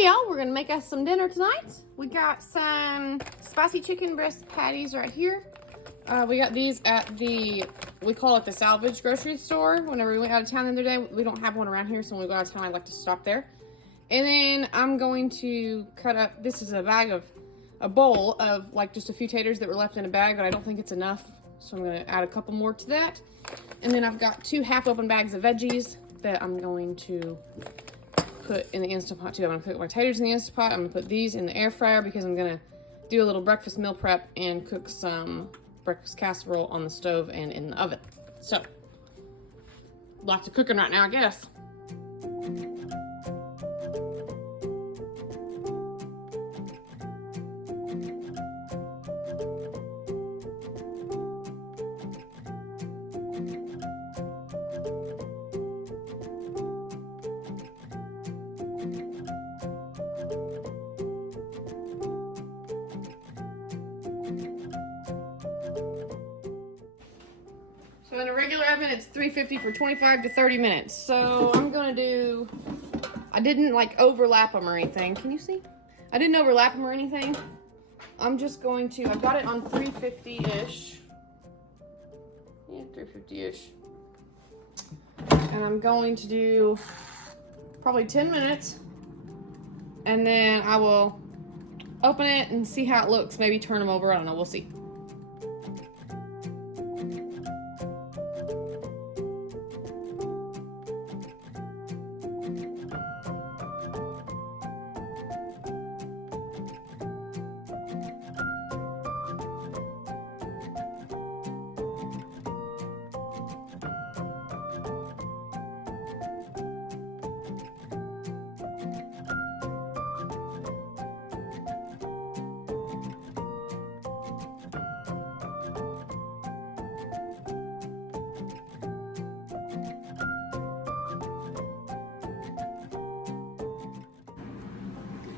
Hey y'all, we're gonna make us some dinner tonight. We got some spicy chicken breast patties right here. We got these at we call it the salvage grocery store. Whenever we went out of town the other day, we don't have one around here, so when we go out of town, I like to stop there. And then I'm going to cut up, this is a bowl of like just a few taters that were left in a bag, but I don't think it's enough. So I'm gonna add a couple more to that. And then I've got 2 half-open bags of veggies that I'm going to put in the Instant Pot too. I'm gonna put my taters in the Instant Pot. I'm gonna put these in the air fryer because I'm gonna do a little breakfast meal prep and cook some breakfast casserole on the stove and in the oven. So, lots of cooking right now, I guess. So in a regular oven, it's 350 for 25 to 30 minutes. So I'm gonna do, I didn't like overlap them or anything. Can you see? I didn't overlap them or anything. I'm just going to, I've got it on 350-ish. Yeah, 350-ish. And I'm going to do probably 10 minutes. And then I will open it and see how it looks. Maybe turn them over, I don't know, we'll see.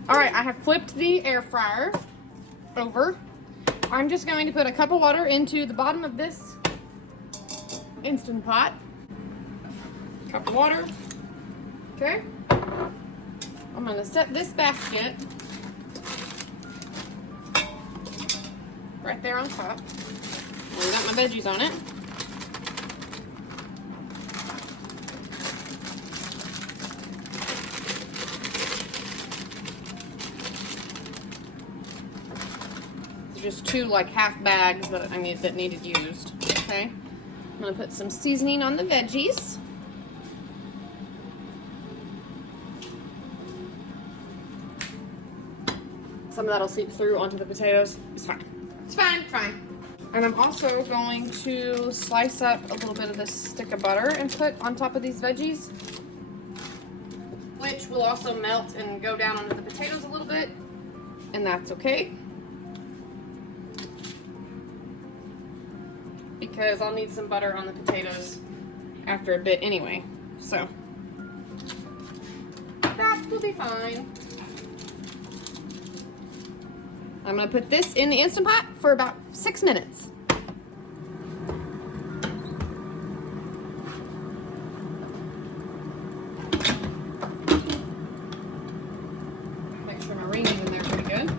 All right, I have flipped the air fryer over. I'm just going to put a cup of water into the bottom of this Instant Pot. Cup of water. Okay. I'm going to set this basket right there on top. I got my veggies on it. Just 2 like half bags that that needed used. Okay, I'm gonna put some seasoning on the veggies. Some of that'll seep through onto the potatoes. It's fine. It's fine. Fine. And I'm also going to slice up a little bit of this stick of butter and put on top of these veggies, which will also melt and go down onto the potatoes a little bit, and that's okay. Because I'll need some butter on the potatoes after a bit anyway. So that will be fine. I'm gonna put this in the Instant Pot for about 6 minutes. Make sure my ring is in there pretty good.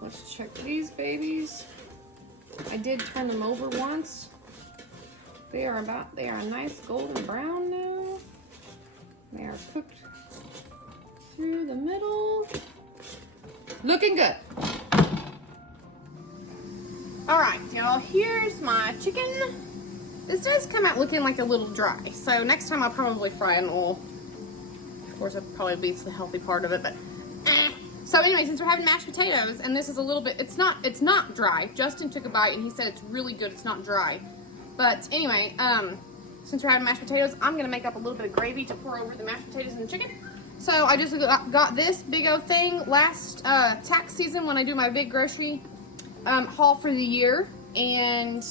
Let's check these babies. I did turn them over once. They are a nice golden brown now. They are cooked through the middle. Looking good. All right, y'all, here's my chicken. This does come out looking like a little dry. So next time I'll probably fry in oil. Of course, that probably beats the healthy part of it, but so anyway, since we're having mashed potatoes, and this is a little bit, it's not dry. Justin took a bite and he said it's really good, it's not dry. But anyway, since we're having mashed potatoes, I'm gonna make up a little bit of gravy to pour over the mashed potatoes and the chicken. So I just got this big old thing last tax season when I do my big grocery haul for the year. And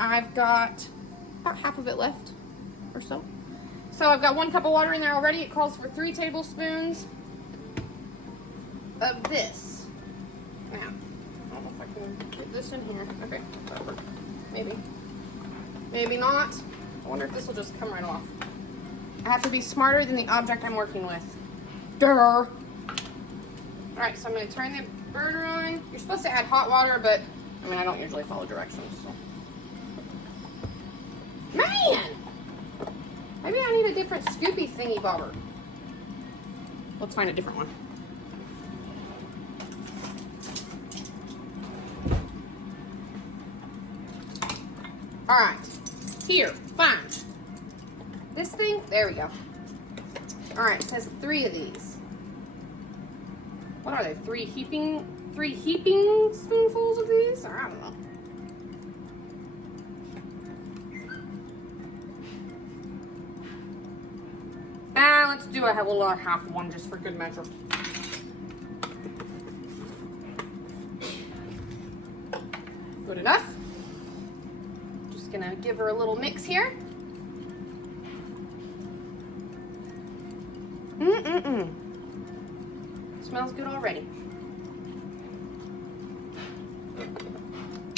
I've got about half of it left or so. So I've got 1 cup of water in there already. It calls for 3 tablespoons of this. Now, I don't know if I can get this in here. Okay, that'll work. Maybe. Maybe not. I wonder if this will just come right off. I have to be smarter than the object I'm working with. Durr. Alright, so I'm going to turn the burner on. You're supposed to add hot water, but I mean, I don't usually follow directions, so. Man! Maybe I need a different scoopy thingy bobber. Let's find a different one. Alright. Here, fine. This thing, there we go. Alright, it says 3 of these. What are they? 3 heaping spoonfuls of these? Or I don't know. Let's do a little half one just for good measure. Good enough. Just gonna give her a little mix here. Smells good already.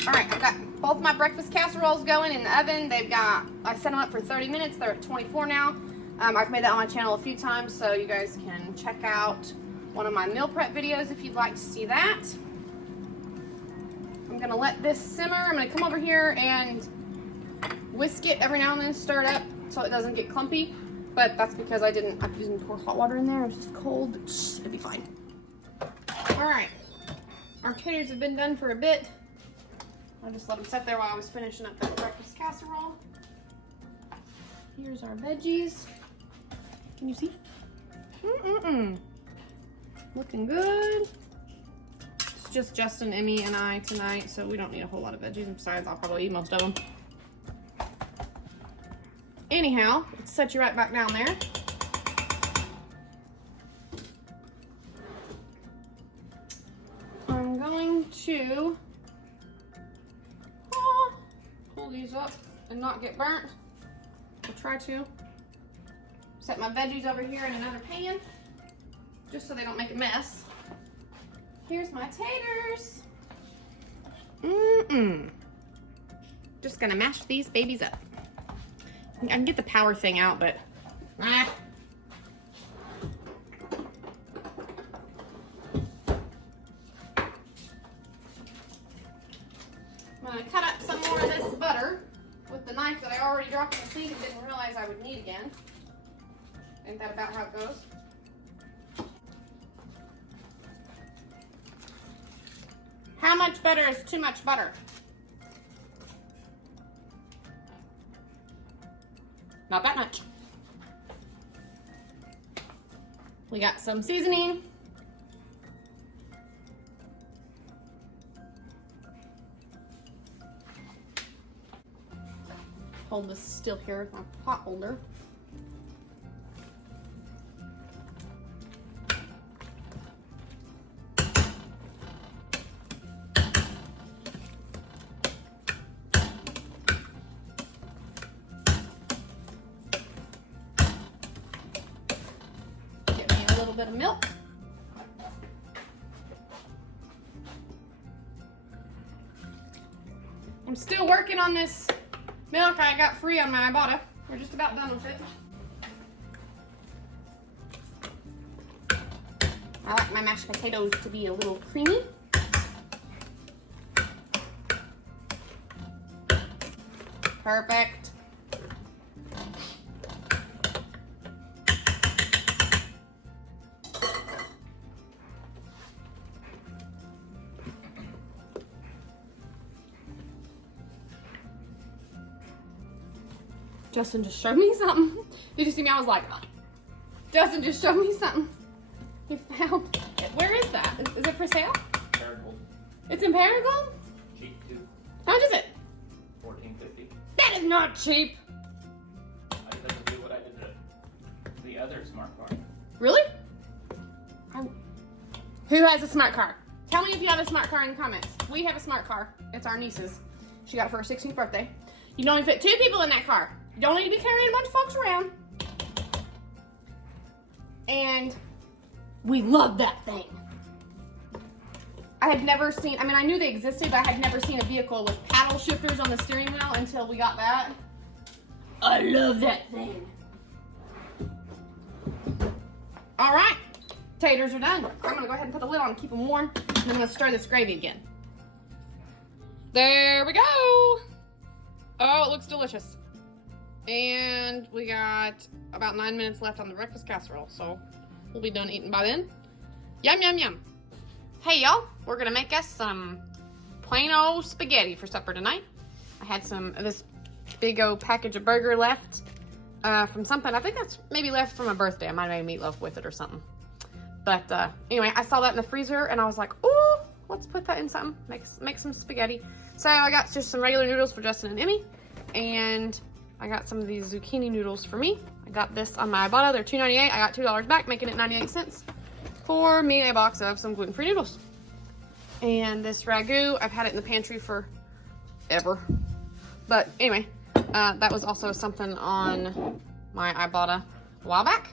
All right, I've got both my breakfast casseroles going in the oven. I set them up for 30 minutes. They're at 24 now. I've made that on my channel a few times, so you guys can check out one of my meal prep videos if you'd like to see that. I'm gonna let this simmer. I'm gonna come over here and whisk it every now and then, stir it up so it doesn't get clumpy. But that's because I'm using pour hot water in there. It's just cold. It'll be fine. All right, our potatoes have been done for a bit. I'll just let them sit there while I was finishing up the breakfast casserole. Here's our veggies. Can you see? Looking good. It's just Justin, Emmy, and I tonight, so we don't need a whole lot of veggies. Besides, I'll probably eat most of them. Anyhow, let's set you right back down there. I'm going to pull these up and not get burnt. I'll try to. Set my veggies over here in another pan, just so they don't make a mess. Here's my taters. Just gonna mash these babies up. I can get the power thing out, but I'm gonna cut up some more of this butter with the knife that I already dropped in the sink and didn't realize I would need again. Ain't that about how it goes? How much butter is too much butter? Not that much. We got some seasoning. Hold this still here with my pot holder. Get me a little bit of milk. I'm still working on this milk I got free on my Ibotta. We're just about done with it. I like my mashed potatoes to be a little creamy. Perfect. Justin just showed me something. Did you see me? I was like, Justin just showed me something. He found. Where is that? Is it for sale? Paragold. It's in Paragold? Cheap too. How much is it? $14.50. That is not cheap. I just have to do what I did to the other smart car. Really? Who has a smart car? Tell me if you have a smart car in the comments. We have a smart car. It's our niece's. She got it for her 16th birthday. You can only fit 2 people in that car. You don't need to be carrying a bunch of folks around. And we love that thing. I had never seen, I mean, I knew they existed, but I had never seen a vehicle with paddle shifters on the steering wheel until we got that. I love that thing. All right, taters are done. I'm gonna go ahead and put the lid on and keep them warm, and then I'm gonna stir this gravy again. There we go. Oh, it looks delicious. And we got about 9 minutes left on the breakfast casserole, so we'll be done eating by then. Yum, yum, yum. Hey, y'all, we're gonna make us some plain old spaghetti for supper tonight. I had some of this big old package of burger left from something. I think that's maybe left from a birthday. I might have made meatloaf with it or something. But anyway, I saw that in the freezer and I was like, ooh, let's put that in something. Make some spaghetti. So I got just some regular noodles for Justin and Emmy, and I got some of these zucchini noodles for me. I got this on my Ibotta. They're $2.98. I got $2 back, making it 98 cents for me a box of some gluten-free noodles. And this ragu, I've had it in the pantry for ever. But anyway, that was also something on my Ibotta a while back.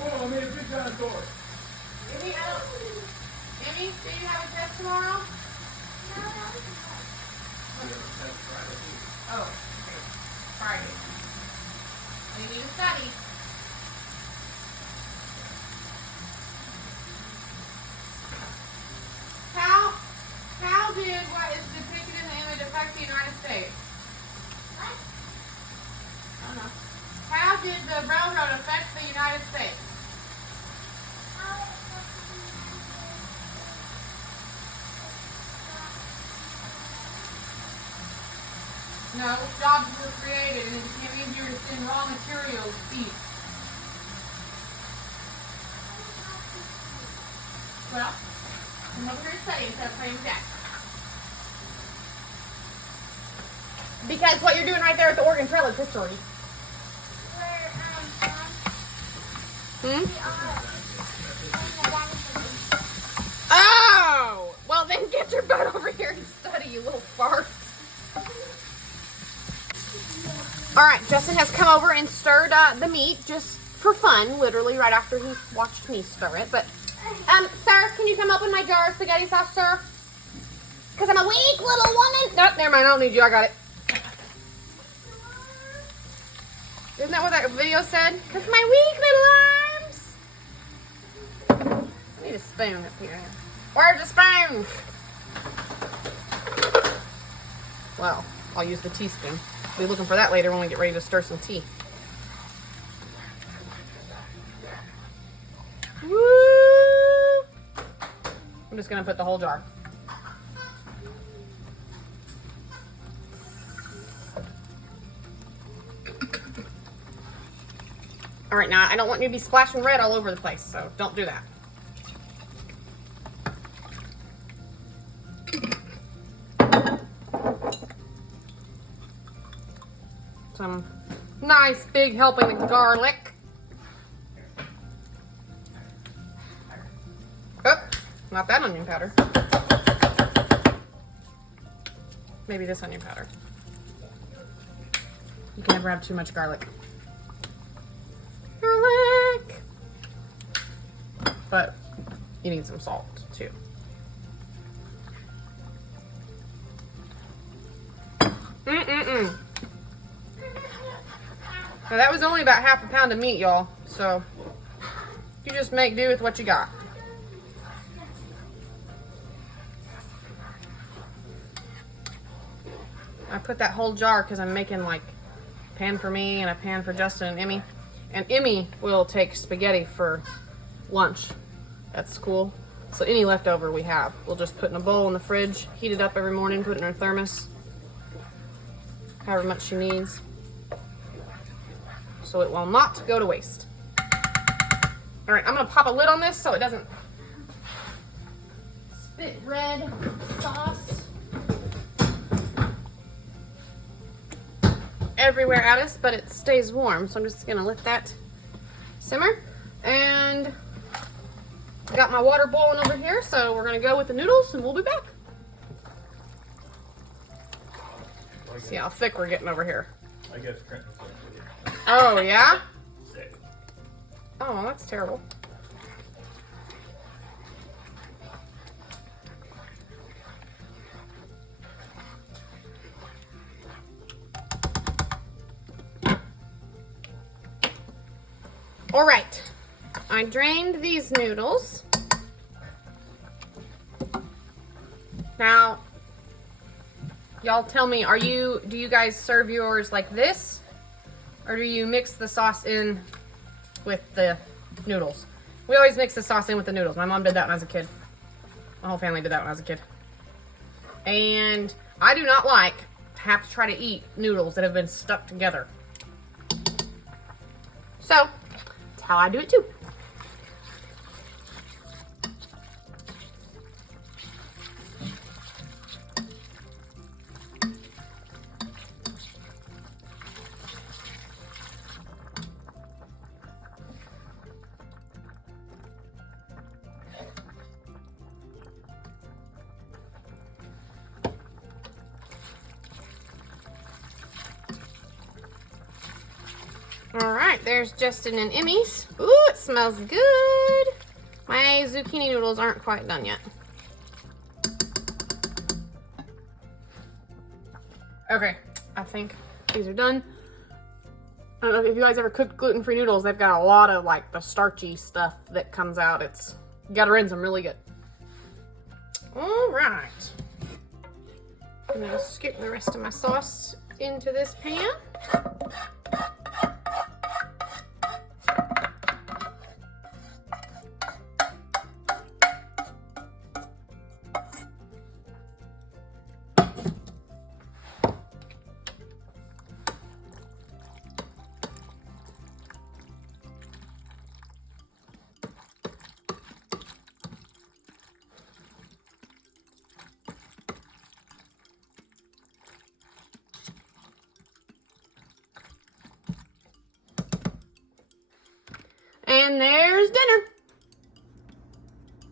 Whoa, I made a big giant door. Emmy, do you have a test tomorrow? We have a test Friday. Oh, okay. Friday. Well, you need to study. How did what is depicted in the image affect the United States? What? I don't know. How did the railroad affect the United States? No, jobs were created and it became easier to send raw materials east. Well, I'm over here studying, so I'm playing with that. Because what you're doing right there at the Oregon Trail is history. Oh! Well, then get your butt over here and study, you little fart. Alright, Justin has come over and stirred the meat just for fun, literally, right after he watched me stir it. But, sir, can you come open my jar of spaghetti sauce, sir? Because I'm a weak little woman. Nope, never mind, I don't need you, I got it. Isn't that what that video said? Because my weak little arms. I need a spoon up here. Where's the spoon? Well, I'll use the teaspoon. We'll be looking for that later when we get ready to stir some tea. Woo! I'm just going to put the whole jar. All right, now I don't want you to be splashing red all over the place, so don't do that. Some nice big helping of garlic. Oh, not that onion powder. maybe this onion powder. You can never have too much garlic. Garlic! But you need some salt too. Mm-mm-mm. Now that was only about half a pound of meat, y'all. So you just make do with what you got. I put that whole jar because I'm making like a pan for me and a pan for Justin and Emmy. And Emmy will take spaghetti for lunch at school. So any leftover we have, we'll just put in a bowl in the fridge, heat it up every morning, put it in her thermos, however much she needs. So it will not go to waste. All right, I'm gonna pop a lid on this so it doesn't spit red sauce everywhere at us, but it stays warm. So I'm just gonna let that simmer. And I got my water boiling over here, so we're gonna go with the noodles and we'll be back. See how thick we're getting over here. I guess Trenton's gonna do it. Oh, yeah? Sick. Oh, that's terrible. All right, I drained these noodles. Now, y'all tell me, do you guys serve yours like this? Or do you mix the sauce in with the noodles? We always mix the sauce in with the noodles. My mom did that when I was a kid. My whole family did that when I was a kid. And I do not like to have to try to eat noodles that have been stuck together. So, that's how I do it too. All right, there's Justin and Emmy's. Ooh, it smells good. My zucchini noodles aren't quite done yet. Okay, I think these are done. I don't know if you guys ever cooked gluten-free noodles. They've got a lot of like the starchy stuff that comes out. You gotta rinse them really good. All right. I'm gonna scoop the rest of my sauce into this pan. And there's dinner.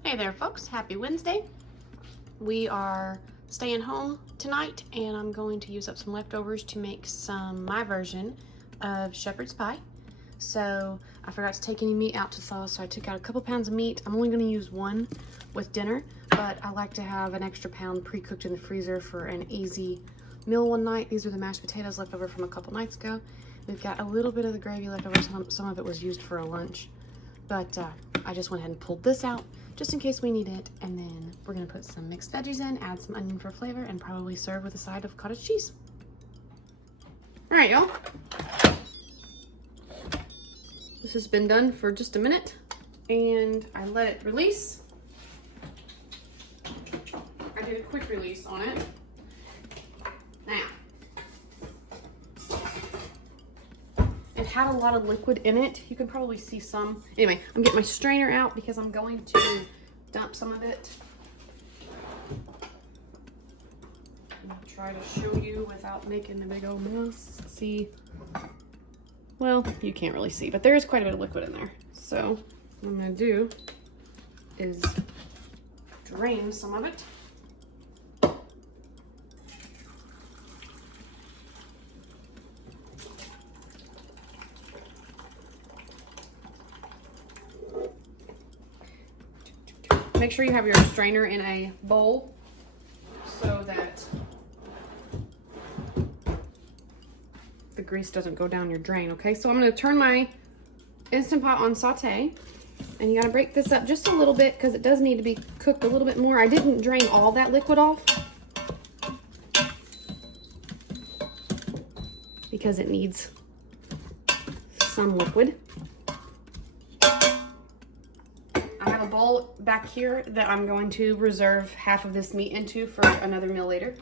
Hey there, folks. Happy Wednesday. We are staying home tonight, and I'm going to use up some leftovers to make my version of shepherd's pie. So I forgot to take any meat out to thaw, so I took out a couple pounds of meat. I'm only going to use one with dinner, but I like to have an extra pound pre-cooked in the freezer for an easy meal one night. These are the mashed potatoes left over from a couple nights ago. We've got a little bit of the gravy left over. Some of it was used for a lunch, but I just went ahead and pulled this out just in case we need it. And then we're gonna put some mixed veggies in, add some onion for flavor, and probably serve with a side of cottage cheese. All right, y'all. This has been done for just a minute, and I let it release. I did a quick release on it. Now, it had a lot of liquid in it. You can probably see some. Anyway, I'm getting my strainer out because I'm going to dump some of it. I'll try to show you without making a big old mess. See, well, you can't really see, but there is quite a bit of liquid in there. So what I'm gonna do is drain some of it. Make sure you have your strainer in a bowl so that the grease doesn't go down your drain, okay? So I'm gonna turn my Instant Pot on saute, and you gotta break this up just a little bit because it does need to be cooked a little bit more. I didn't drain all that liquid off because it needs some liquid. I have a bowl back here that I'm going to reserve half of this meat into for another meal later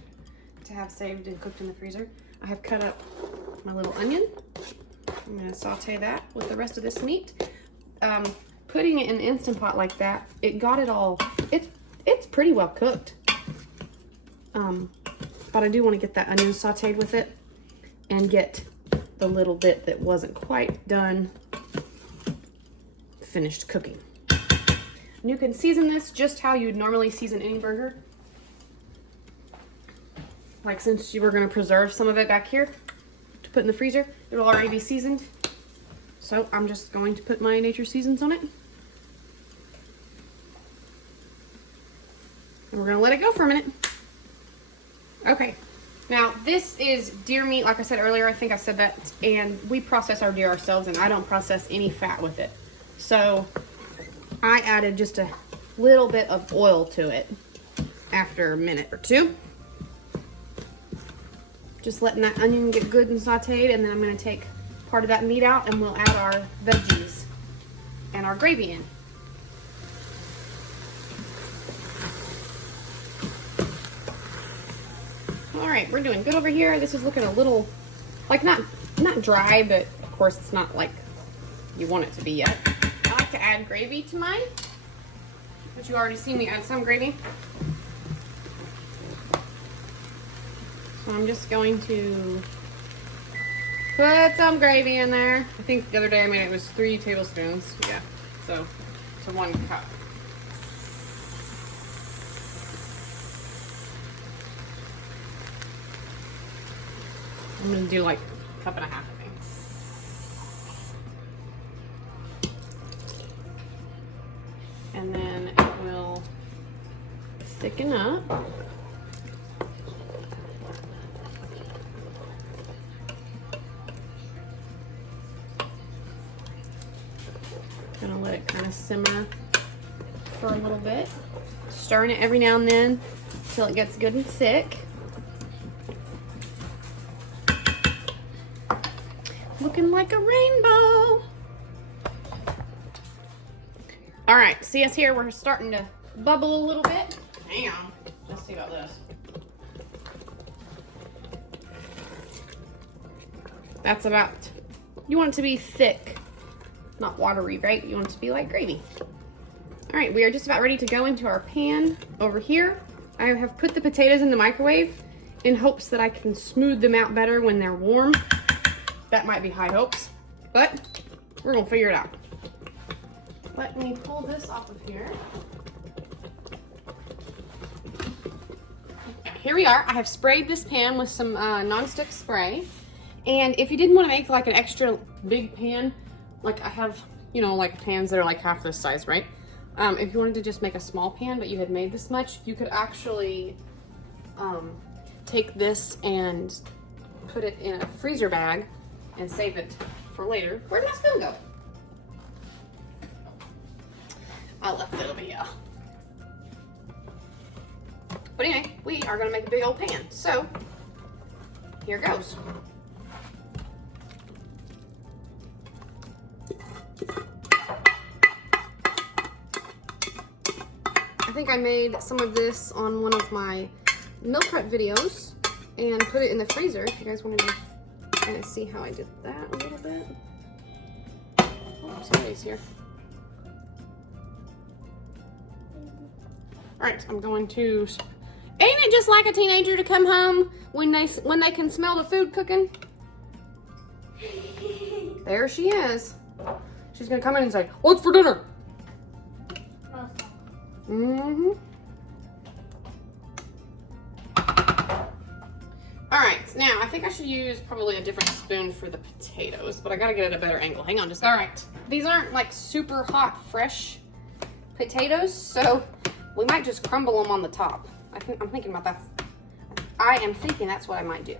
to have saved and cooked in the freezer. I have cut up my little onion. I'm gonna saute that with the rest of this meat. Putting it in the Instant Pot like that, it got it all, it's pretty well cooked. But I do want to get that onion sauteed with it and get the little bit that wasn't quite done finished cooking. And you can season this just how you'd normally season any burger. Like, since you were going to preserve some of it back here to put in the freezer, it'll already be seasoned. So I'm just going to put my Nature Seasons on it. And we're going to let it go for a minute. Okay. Now, this is deer meat, like I said earlier. I think I said that. And we process our deer ourselves, and I don't process any fat with it. So I added just a little bit of oil to it after a minute or two. Just letting that onion get good and sauteed, and then I'm going to take part of that meat out and we'll add our veggies and our gravy in. All right, we're doing good over here. This is looking a little, like not dry, but of course it's not like you want it to be yet. I like to add gravy to mine, but you already seen me add some gravy. So I'm just going to put some gravy in there. I think the other day I made it was 3 tablespoons. Yeah, so to 1 cup. I'm gonna do like a cup and a half, I think. And then it will thicken up. Gonna let it kind of simmer for a little bit. Stirring it every now and then until it gets good and thick. Looking like a rainbow. All right, see us here, we're starting to bubble a little bit. Hang on, let's see about this. That's about, you want it to be thick, not watery, right? You want it to be like gravy. All right, we are just about ready to go into our pan over here. I have put the potatoes in the microwave in hopes that I can smooth them out better when they're warm. That might be high hopes, but we're gonna figure it out. Let me pull this off of here. Here we are. I have sprayed this pan with some non-stick spray. And if you didn't want to make like an extra big pan, like I have, you know, like pans that are like half this size, right? If you wanted to just make a small pan, but you had made this much, you could actually take this and put it in a freezer bag and save it for later. Where did my spoon go? I left it over here. But anyway, we are gonna make a big old pan. So, here goes. I think I made some of this on one of my meal prep videos and put it in the freezer if you guys wanted to kind of see how I did that a little bit. Oh, somebody's here. All right, I'm going to, ain't it just like a teenager to come home when they can smell the food cooking? There she is. She's gonna come in and say, "What's for dinner?" Mm-hmm. All right, now I think I should use probably a different spoon for the potatoes, but I gotta get at a better angle. Hang on just a second. All right, these aren't like super hot, fresh potatoes, so we might just crumble them on the top. I'm thinking about that. I am thinking that's what I might do.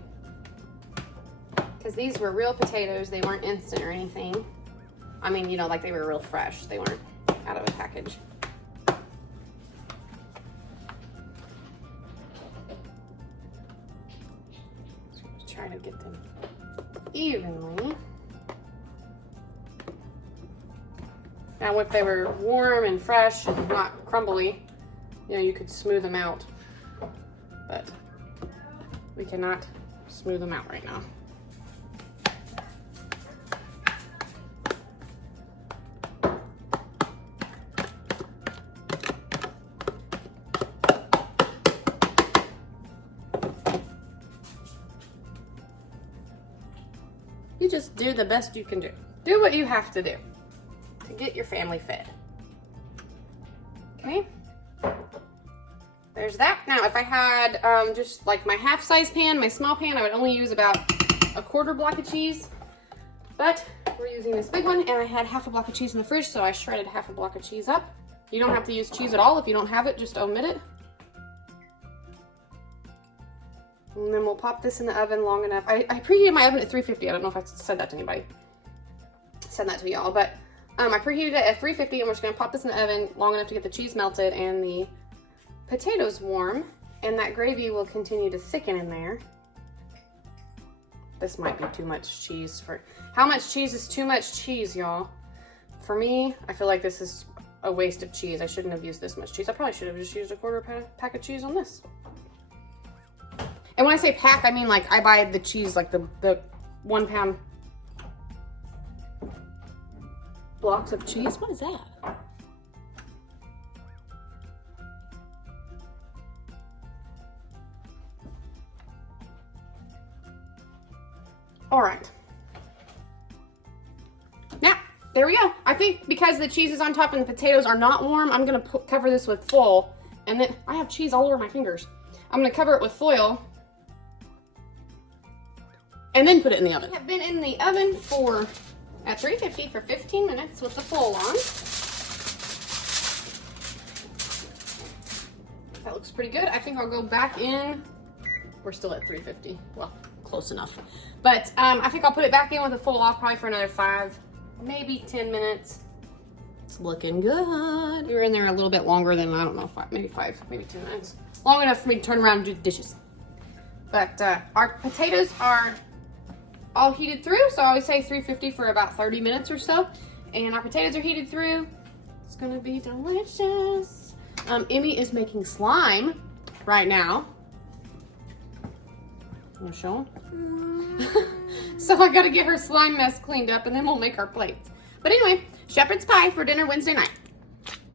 Because these were real potatoes. They weren't instant or anything. I mean, you know, like they were real fresh. They weren't out of a package. So try to get them evenly. Now, if they were warm and fresh and not crumbly, you know, you could smooth them out. But we cannot smooth them out right now. You just do the best you can do. Do what you have to do to get your family fed. Okay? There's that. Now, if I had just like my half-size pan, my small pan, I would only use about a 1/4 block of cheese. But we're using this big one, and I had half a block of cheese in the fridge, so I shredded half a block of cheese up. You don't have to use cheese at all. If you don't have it, just omit it. And then we'll pop this in the oven long enough. I preheated my oven at 350. I don't know if I said that to anybody. Send that to y'all, but I preheated it at 350, and we're just gonna pop this in the oven long enough to get the cheese melted and the potatoes warm, and that gravy will continue to thicken in there. This might be too much cheese for, how much cheese is too much cheese, y'all? For me, I feel like this is a waste of cheese. I shouldn't have used this much cheese. I probably should have just used a 1/4 pack of cheese on this. And when I say pack, I mean like I buy the cheese, like the 1 pound blocks of cheese. What is that? All right. Now, there we go. I think because the cheese is on top and the potatoes are not warm, I'm gonna cover this with foil. And then I have cheese all over my fingers. I'm gonna cover it with foil and then put it in the oven. We have been in the oven at 350 for 15 minutes with the foil on. That looks pretty good. I think I'll go back in. We're still at 350. Well, close enough. But I think I'll put it back in with the foil off probably for another 5, maybe 10 minutes. It's looking good. We were in there a little bit longer than, I don't know, 5, maybe 10 minutes. Long enough for me to turn around and do the dishes. But our potatoes are all heated through, so I always say 350 for about 30 minutes or so. And our potatoes are heated through. It's gonna be delicious. Emmy is making slime right now. Want to show them? So I gotta get her slime mess cleaned up, and then we'll make our plates. But anyway, shepherd's pie for dinner Wednesday night.